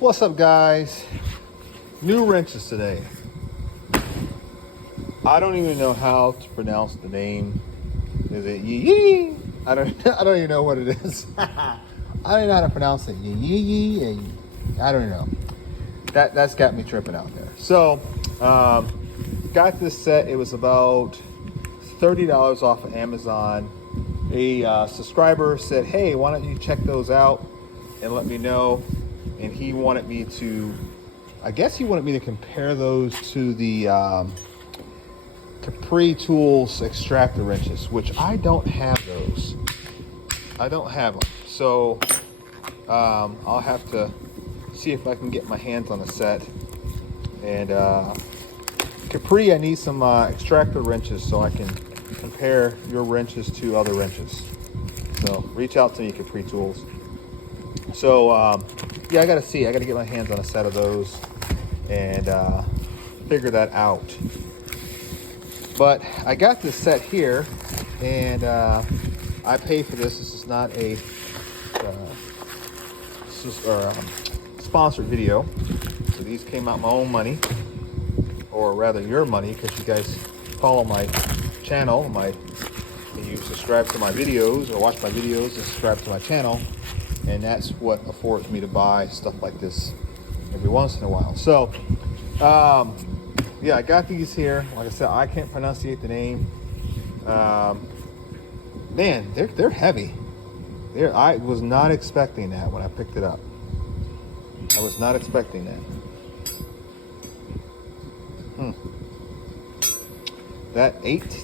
What's up, guys? New wrenches today. I don't even know how to pronounce the name. Is it yee? I don't even know what it is. I don't know how to pronounce it. Yee. I don't know. That's got me tripping out there. So, got this set. It was about $30 off of Amazon. A subscriber said, "Hey, why don't you check those out and let me know?" And he wanted me to, I guess he wanted me to compare those to the Capri Tools Extractor wrenches, which I don't have those. I don't have them. So I'll have to see if I can get my hands on a set. And Capri, I need some Extractor wrenches so I can compare your wrenches to other wrenches. So reach out to me, Capri Tools. So yeah, I gotta get my hands on a set of those and figure that out. But I got this set here, and I paid for this. This is not a sponsored video. So these came out my own money, or rather your money, because you guys follow my channel. You subscribe to my videos or watch my videos and subscribe to my channel. And that's what affords me to buy stuff like this every once in a while. So, yeah, I got these here. Like I said, I can't pronunciate the name. Man, they're heavy. I was not expecting that when I picked it up. I was not expecting that.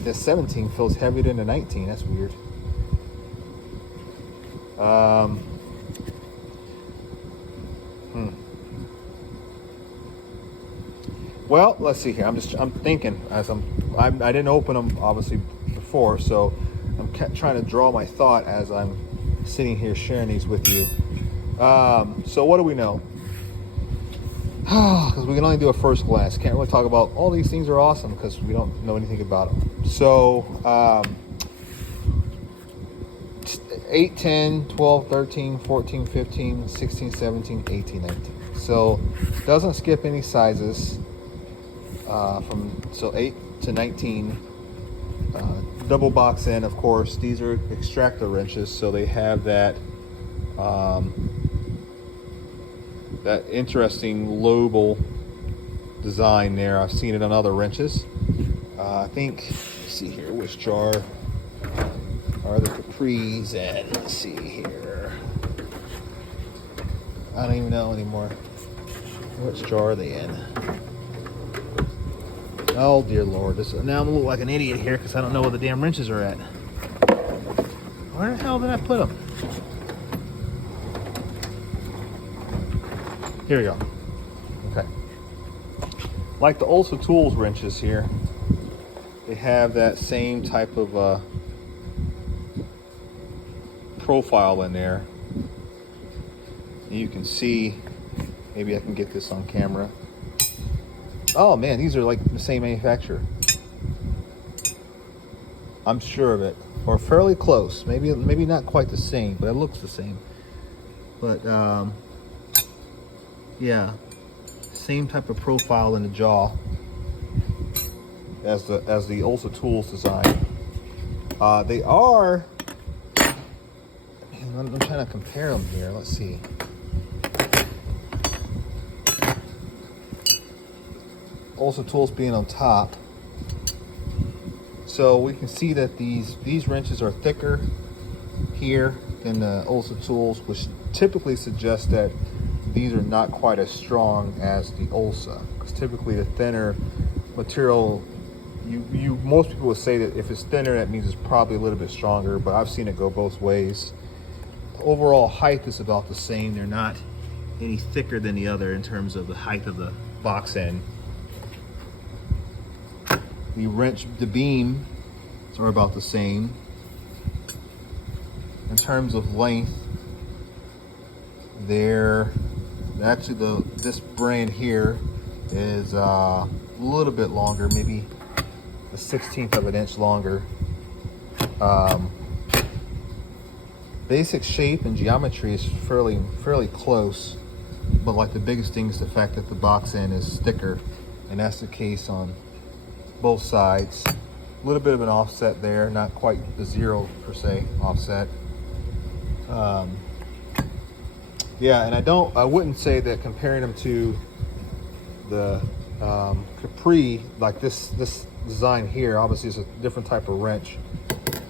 The 17 feels heavier than the 19. That's weird. Well, let's see here. I'm thinking as I didn't open them obviously before, so I'm trying to draw my thought as I'm sitting here sharing these with you. So what do we know? Because we can only do a first glance. Can't really talk about all these things are awesome because we don't know anything about them. So 8, 10, 12, 13, 14, 15, 16, 17, 18, 19. So doesn't skip any sizes. From 8 to 19, double box in, of course. These are Extractor wrenches, so they have that that interesting lobal design there. I've seen it on other wrenches. I think, let's see here, which jar are the Capris in? Let's see here. I don't even know anymore. Which jar are they in? Oh dear Lord, now I'm gonna look like an idiot here because I don't know where the damn wrenches are at. Where the hell did I put them? Here we go. Okay. Like the Ulsa Tools wrenches here, they have that same type of profile in there. You can see, maybe I can get this on camera. Oh man, these are like the same manufacturer. I'm sure of it, or fairly close. Maybe not quite the same, but it looks the same. But yeah, same type of profile in the jaw as the Ulsa Tools design. They are. I'm trying to compare them here. Let's see. Ulsa Tools being on top, so we can see that these wrenches are thicker here than the Ulsa Tools, which typically suggests that these are not quite as strong as the Ulsa, because typically the thinner material, most people would say that if it's thinner, that means it's probably a little bit stronger, but I've seen it go both ways. The overall height is about the same. They're not any thicker than the other in terms of the height of the box end. The beam are about the same. In terms of length, this brand here is a little bit longer, maybe a 1/16 of an inch longer. Basic shape and geometry is fairly close. but like the biggest thing is the fact that the box end is thicker, and that's the case on both sides. A little bit of an offset there, not quite the 0 per se offset. Yeah, and I wouldn't say that comparing them to the Capri, like this design here, obviously is a different type of wrench.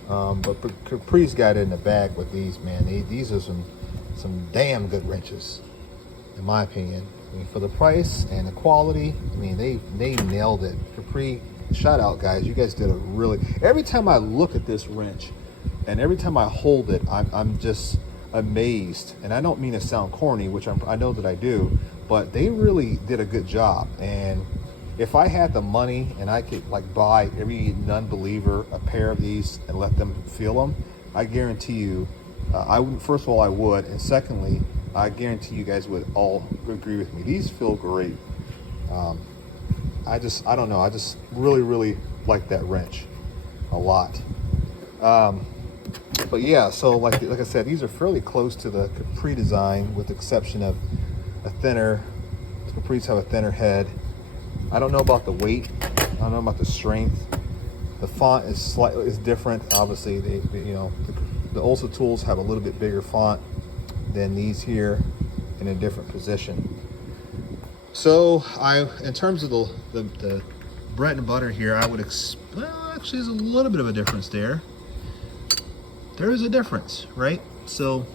But Capri's got it in the bag with these, man. These are some damn good wrenches, in my opinion. I mean, for the price and the quality, I mean, they nailed it. Capri, shout out, guys. You guys did a really. Every time I look at this wrench, and every time I hold it, I'm just amazed. And I don't mean to sound corny, which I know that I do, but they really did a good job. And if I had the money and I could like buy every non-believer a pair of these and let them feel them, I guarantee you, first of all, I would, and secondly, I guarantee you guys would all agree with me. These feel great. I don't know. I just really like that wrench a lot. But yeah, so like I said, these are fairly close to the Capri design, with the exception of a thinner. The Capris have a thinner head. I don't know about the weight. I don't know about the strength. The font is different. Obviously, the Ulsa tools have a little bit bigger font than these here, in a different position. So in terms of the bread and butter here, I would well, actually, there's a little bit of a difference there. There is a difference, right? So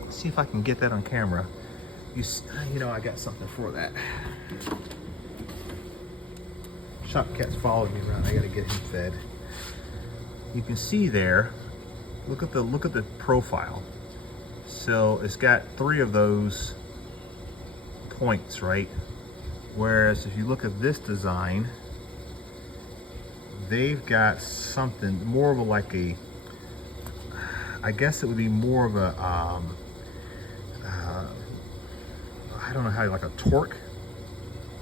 let's see if I can get that on camera. You know, I got something for that. Shop cat's following me around. I gotta get him fed. You can see there. Look at the profile. So it's got 3 of those points, right? Whereas if you look at this design, they've got something more of a I guess it would be more of a I don't know how, like a torque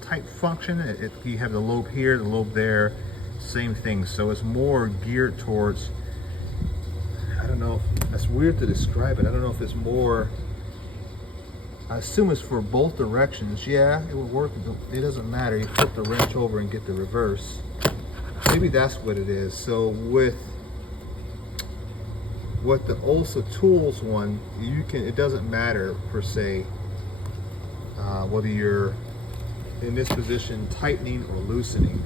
type function. You have the lobe here, the lobe there, same thing. So it's more geared towards, I don't know, that's weird to describe it. I don't know if it's more, I assume it's for both directions. Yeah, it would work. It doesn't matter. You flip the wrench over and get the reverse. Maybe that's what it is. So with the Ulsa Tools one, it doesn't matter per se whether you're in this position tightening or loosening.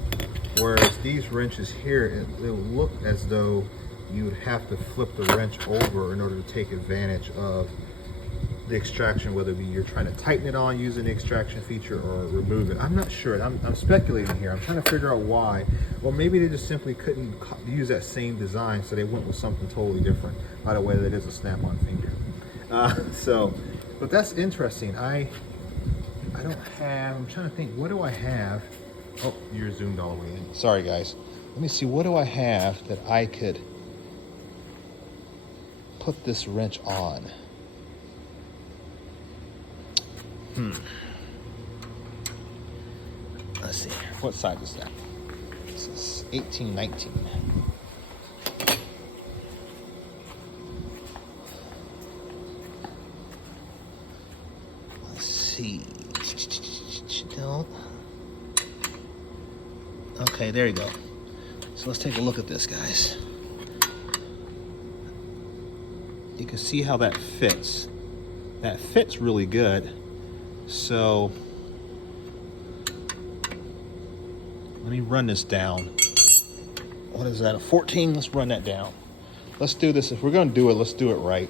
Whereas these wrenches here, it will look as though you would have to flip the wrench over in order to take advantage of the extraction, whether you're trying to tighten it on using the extraction feature or remove it. I'm not sure. I'm speculating here. I'm trying to figure out why. Well, maybe they just simply couldn't use that same design, so they went with something totally different. By the way, that is a snap-on finger. But that's interesting. I don't have, I'm trying to think, what do I have? Oh, you're zoomed all the way in. Sorry, guys. Let me see, what do I have that I could put this wrench on? Let's see, what side is that? This is 18, 19. Let's see. No. Okay, there you go. So let's take a look at this, guys. You can see how that fits. That fits really good. So let me run this down. What is that, a 14? Let's run that down. Let's do this. If we're going to do it, let's do it right.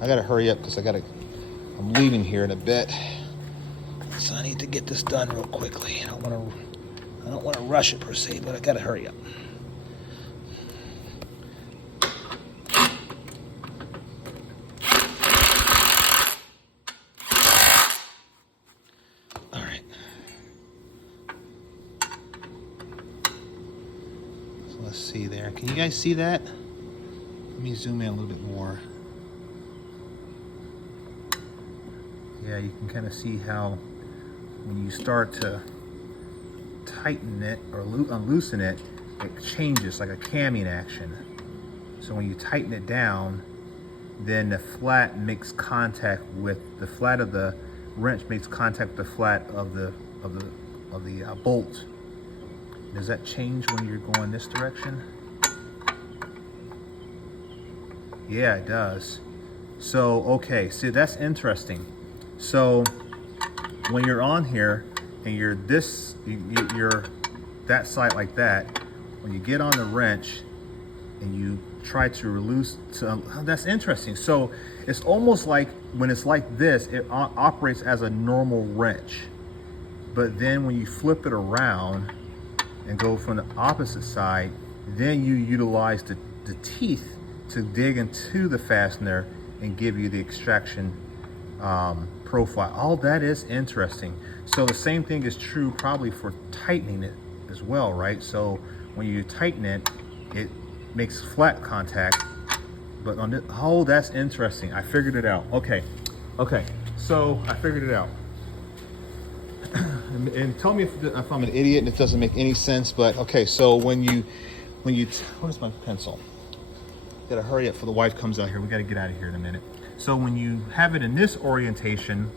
I gotta hurry up because I'm leaving here in a bit, so I need to get this done real quickly. I don't want to rush it per se, but I gotta hurry up. All right. So let's see there. Can you guys see that? Let me zoom in a little bit more. Yeah, you can kind of see how when you start to tighten it or unloosen it, it changes like a camming action. So when you tighten it down, then the flat makes contact with the flat of the wrench makes contact with the flat of the bolt. Does that change when you're going this direction? Yeah, it does. So okay, see, that's interesting. So when you're on here and you're you're that side like that, when you get on the wrench and you try to release, that's interesting. So it's almost like when it's like this, it operates as a normal wrench. But then when you flip it around and go from the opposite side, then you utilize the teeth to dig into the fastener and give you the extraction profile. All that is interesting. So the same thing is true probably for tightening it as well, right? So when you tighten it, it makes flat contact. But on this, oh, that's interesting. I figured it out. Okay, so I figured it out. And tell me if I'm an idiot and it doesn't make any sense. But okay, so when you where's my pencil? Gotta hurry up before the wife comes out here. We gotta get out of here in a minute. So when you have it in this orientation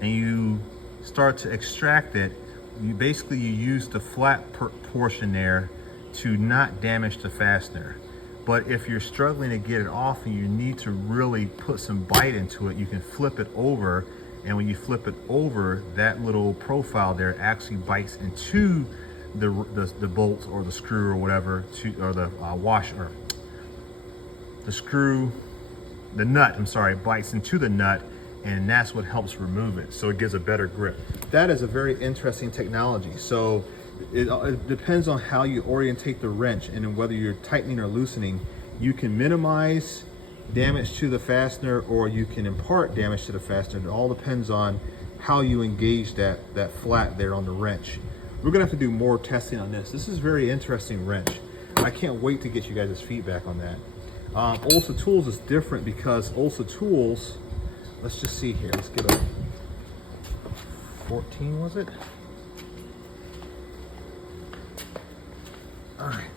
and you start to extract it, you use the flat portion there to not damage the fastener. But if you're struggling to get it off and you need to really put some bite into it, you can flip it over. And when you flip it over, that little profile there actually bites into the bolt or the screw or whatever, or the washer, the screw, the nut, I'm sorry, bites into the nut, and that's what helps remove it. So it gives a better grip. That is a very interesting technology. So it depends on how you orientate the wrench and whether you're tightening or loosening. You can minimize damage to the fastener or you can impart damage to the fastener. It all depends on how you engage that flat there on the wrench. We're gonna have to do more testing on this. This is a very interesting wrench. I can't wait to get you guys' feedback on that. Olsa Tools is different because Olsa Tools, let's just see here. Let's get a 14, was it? All right.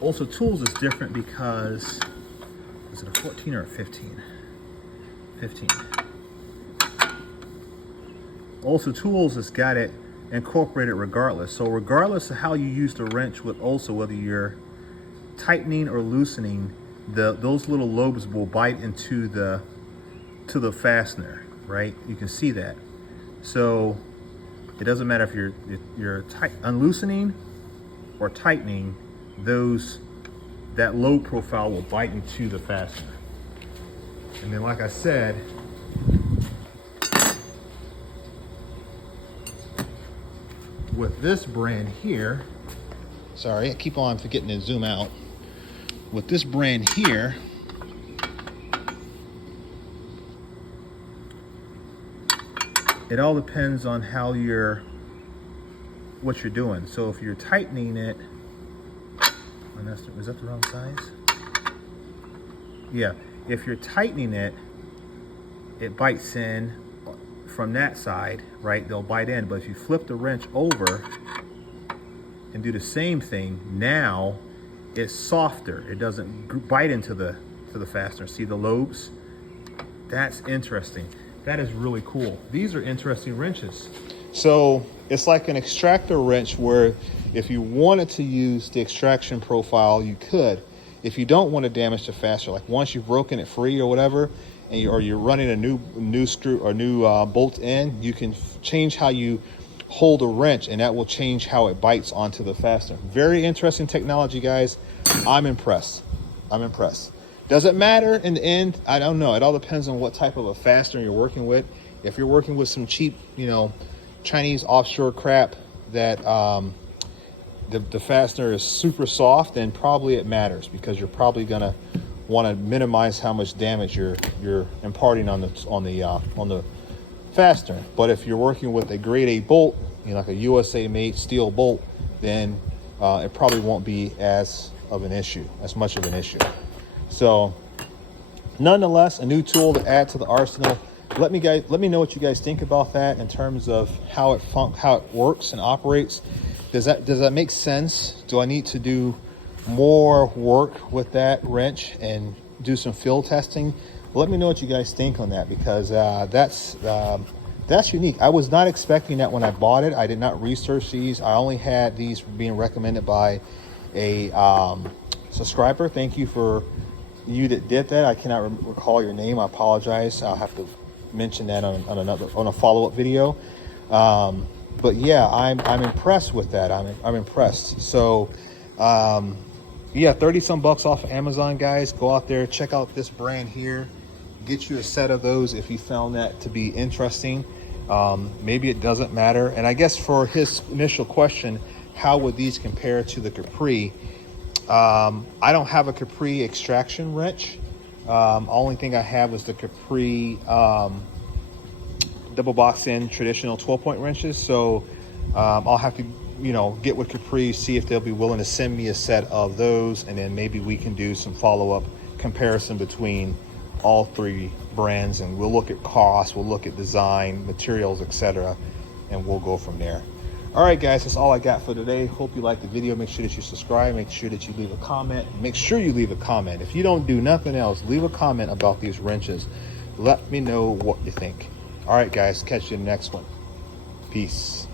Olsa Tools is different because, is it a 14 or a 15? 15. Olsa Tools has got it incorporated regardless. So regardless of how you use the wrench with Olsa, whether you're tightening or loosening, those little lobes will bite into the fastener, right? You can see that. So it doesn't matter if you're unloosening or tightening, that lobe profile will bite into the fastener. And then, like I said, with this brand here, sorry, I keep on forgetting to zoom out. With this brand here, it all depends on what you're doing. So if you're tightening it, is that the wrong size? Yeah, if you're tightening it, it bites in from that side, right? They'll bite in, but if you flip the wrench over and do the same thing, now it's softer. It doesn't bite into the fastener. See the lobes? That's interesting. That is really cool. These are interesting wrenches. So it's like an extractor wrench where if you wanted to use the extraction profile, you could. If you don't want to damage the fastener, like once you've broken it free or whatever, and you're running a new screw or new bolt in, you can change how you hold a wrench, and that will change how it bites onto the fastener. Very interesting technology, guys. I'm impressed. Does it matter in the end? I don't know. It all depends on what type of a fastener you're working with. If you're working with some cheap, Chinese offshore crap that the fastener is super soft, then probably it matters because you're probably gonna want to minimize how much damage you're imparting on the fastener. But if you're working with a grade A bolt, like a USA made steel bolt, then it probably won't be as much of an issue. So nonetheless, a new tool to add to the arsenal. let me know what you guys think about that in terms of how it works and operates. Does that make sense? Do I need to do more work with that wrench and do some field testing? Let me know what you guys think on that, because that's unique. I was not expecting that when I bought it. I did not research these. I only had these being recommended by a subscriber. Thank you for you that did that. I cannot recall your name. I apologize. I'll have to mention that on a follow-up video. But yeah, I'm impressed with that. I'm impressed. So yeah, 30 some bucks off of Amazon, guys. Go out there, check out this brand here, get you a set of those if you found that to be interesting. Maybe it doesn't matter. And I guess for his initial question, how would these compare to the Capri? I don't have a Capri extraction wrench. Only thing I have was the Capri double box in traditional 12-point wrenches. So I'll have to, get with Capri, see if they'll be willing to send me a set of those, and then maybe we can do some follow-up comparison between all three brands, and we'll look at cost, we'll look at design, materials, etc., and we'll go from there. All right, guys, that's all I got for today. Hope you liked the video. Make sure that you subscribe. Make sure that you leave a comment. Make sure you leave a comment. If you don't do nothing else, leave a comment about these wrenches. Let me know what you think. All right, guys, catch you in the next one. Peace.